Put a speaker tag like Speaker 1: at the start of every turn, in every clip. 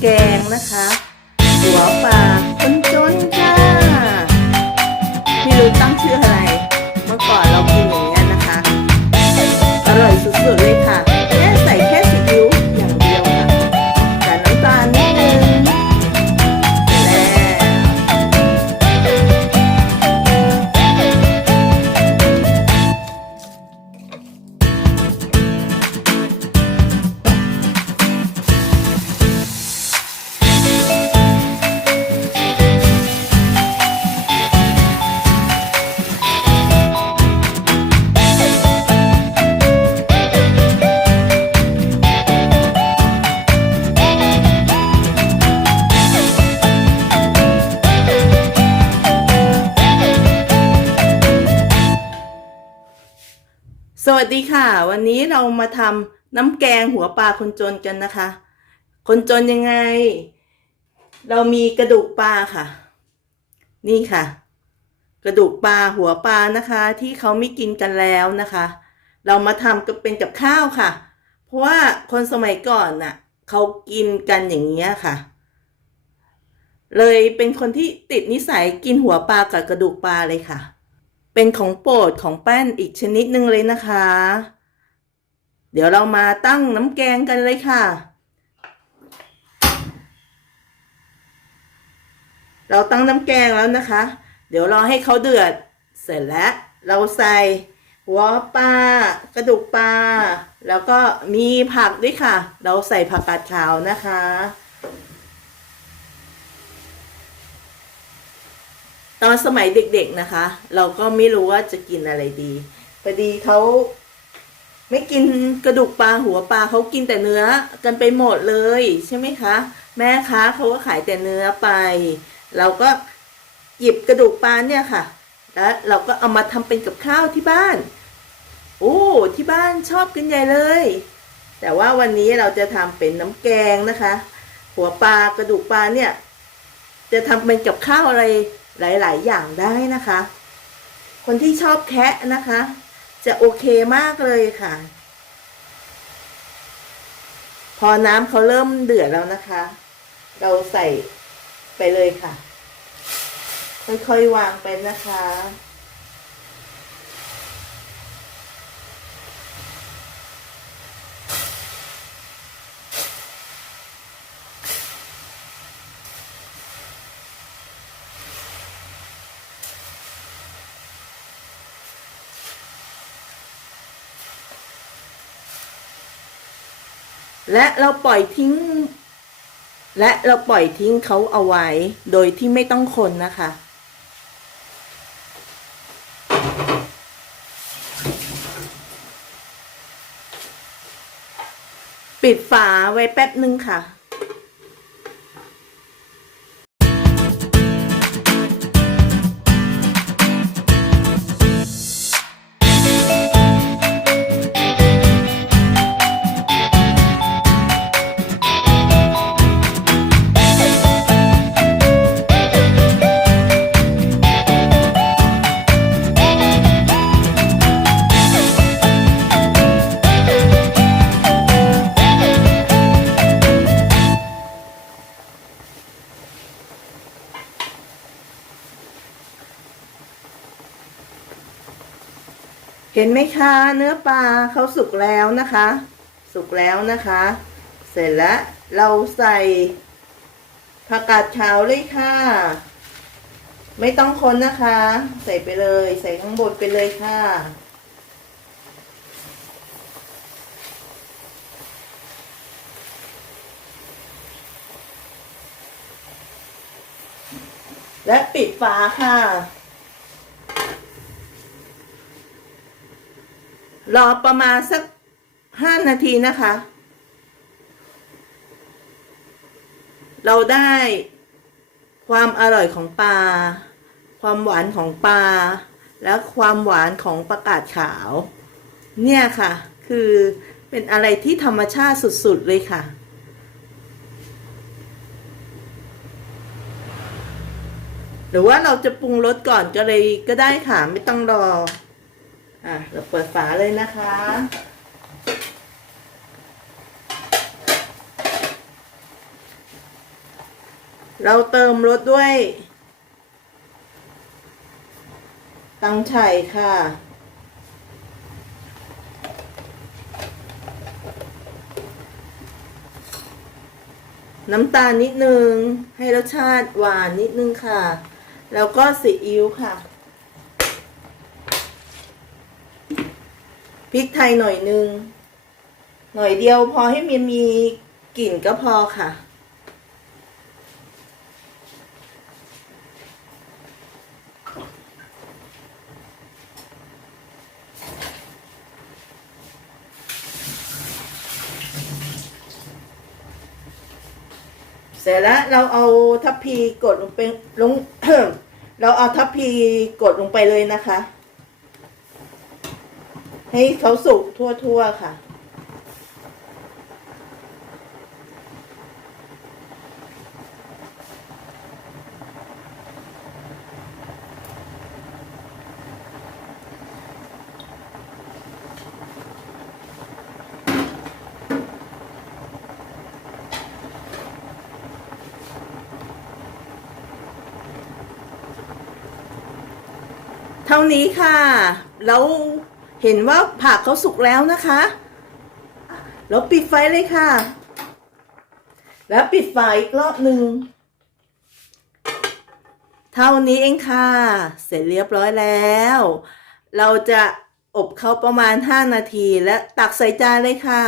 Speaker 1: แกงนะคะ หัวปลาคนจนค่ะไม่รู้ตั้งชื่ออะไร เมื่อก่อนเรากินอย่างเงี้ยนะคะ อร่อยสุดๆเลยค่ะ วัสดีค่ะ วันนี้เรามาทำน้ำแกงหัวปลาคนจนกันนะคะ คนจนยังไง เรามีกระดูกปลาค่ะ นี่ค่ะ กระดูกปลาหัวปลานะคะ ที่เขาไม่กินกันแล้วนะคะ เรามาทำกับเป็นกับข้าวค่ะ เพราะว่าคนสมัยก่อนน่ะเขากินกันอย่างเงี้ยค่ะ เลยเป็นคนที่ติดนิสัยกินหัวปลากับกระดูกปลาเลยค่ะ เป็นของโปรดของแป้นอีกชนิดหนึ่งเลยนะคะ เดี๋ยวเรามาตั้งน้ำแกงกันเลยค่ะ เราตั้งน้ำแกงแล้วนะคะ เดี๋ยวรอให้เขาเดือดเสร็จแล้ว เราใส่หัวปลากระดูกปลาแล้วก็มีผักด้วยค่ะ เราใส่ผักกาดขาวนะคะ ตอนสมัยเด็กๆนะคะ เราก็ไม่รู้ว่าจะกินอะไรดีพอดีเขาไม่กินกระดูกปลาหัวปลาเขากินแต่เนื้อกันไปหมดเลยใช่ไหมคะ แม่ค้าเขาก็ขายแต่เนื้อไป เราก็หยิบกระดูกปลาเนี่ยค่ะ แล้วเราก็เอามาทำเป็นกับข้าวที่บ้าน โอ้ที่บ้านชอบกินใหญ่เลย แต่ว่าวันนี้เราจะทำเป็นน้ำแกงนะคะ หัวปลากระดูกปลาเนี่ย จะทำเป็นกับข้าวอะไร หลาย ๆ อย่างได้นะคะ คนที่ชอบแคะนะคะ จะโอเคมากเลยค่ะ พอน้ำเขาเริ่มเดือดแล้วนะคะ เราใส่ไปเลยค่ะ ค่อย ๆ วางไปนะคะ และเราปล่อยทิ้ง และเราปล่อยทิ้งเขาเอาไว้ โดยที่ไม่ต้องคนนะคะ ปิดฝาไว้แป๊บนึงค่ะ เห็นไหมคะเนื้อปลาเขาสุกแล้วนะคะ สุกแล้วนะคะ เสร็จแล้วเราใส่ผักกาดขาวเลยค่ะ ไม่ต้องคนนะคะ ใส่ไปเลย ใส่ข้างบนไปเลยค่ะและปิดฝาค่ะ รอประมาณสักห้านาทีนะคะ เราได้ความอร่อยของปลา ความหวานของปลา และความหวานของประกาศขาว เนี่ยค่ะ คือเป็นอะไรที่ธรรมชาติสุด ๆ เลยค่ะ หรือว่าเราจะปรุงรสก่อนก็เลยก็ได้ค่ะ ไม่ต้องรอ อะเราเปิดฝาเลยนะคะ เราเติมรสด้วย ตังไช่ค่ะน้ำตาลนิดนึง ให้รสชาติหวานนิดนึงค่ะ แล้วก็ซีอิ๊วค่ะ พริกไทยหน่อยนึง หน่อยเดียวพอให้มันมีกลิ่นก็พอค่ะ เสร็จแล้วเราเอาทัพพีกดลงไปลง เราเอาทัพพีกดลงไปเลยนะคะ ให้เขาสุกทั่วๆค่ะ เท่านี้ค่ะ แล้ว เห็นว่าผักเขาสุกแล้วนะคะ แล้วปิดไฟเลยค่ะ แล้วปิดไฟอีกรอบหนึ่งเท่านี้เองค่ะ เสร็จเรียบร้อยแล้ว เราจะอบเขาประมาณ 5 นาทีและตักใส่จานเลยค่ะ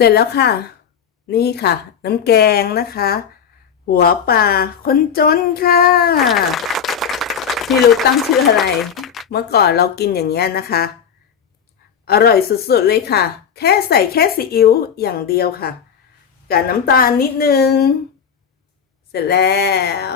Speaker 1: เสร็จแล้วค่ะ นี่ค่ะ น้ำแกงนะคะ หัวปลาคนจนค่ะที่รู้ตั้งชื่ออะไร เมื่อก่อนเรากินอย่างเงี้ยนะคะ อร่อยสุดๆเลยค่ะ แค่ใส่แค่ซีอิ๊วอย่างเดียวค่ะ กับน้ำตาลนิดนึง เสร็จแล้ว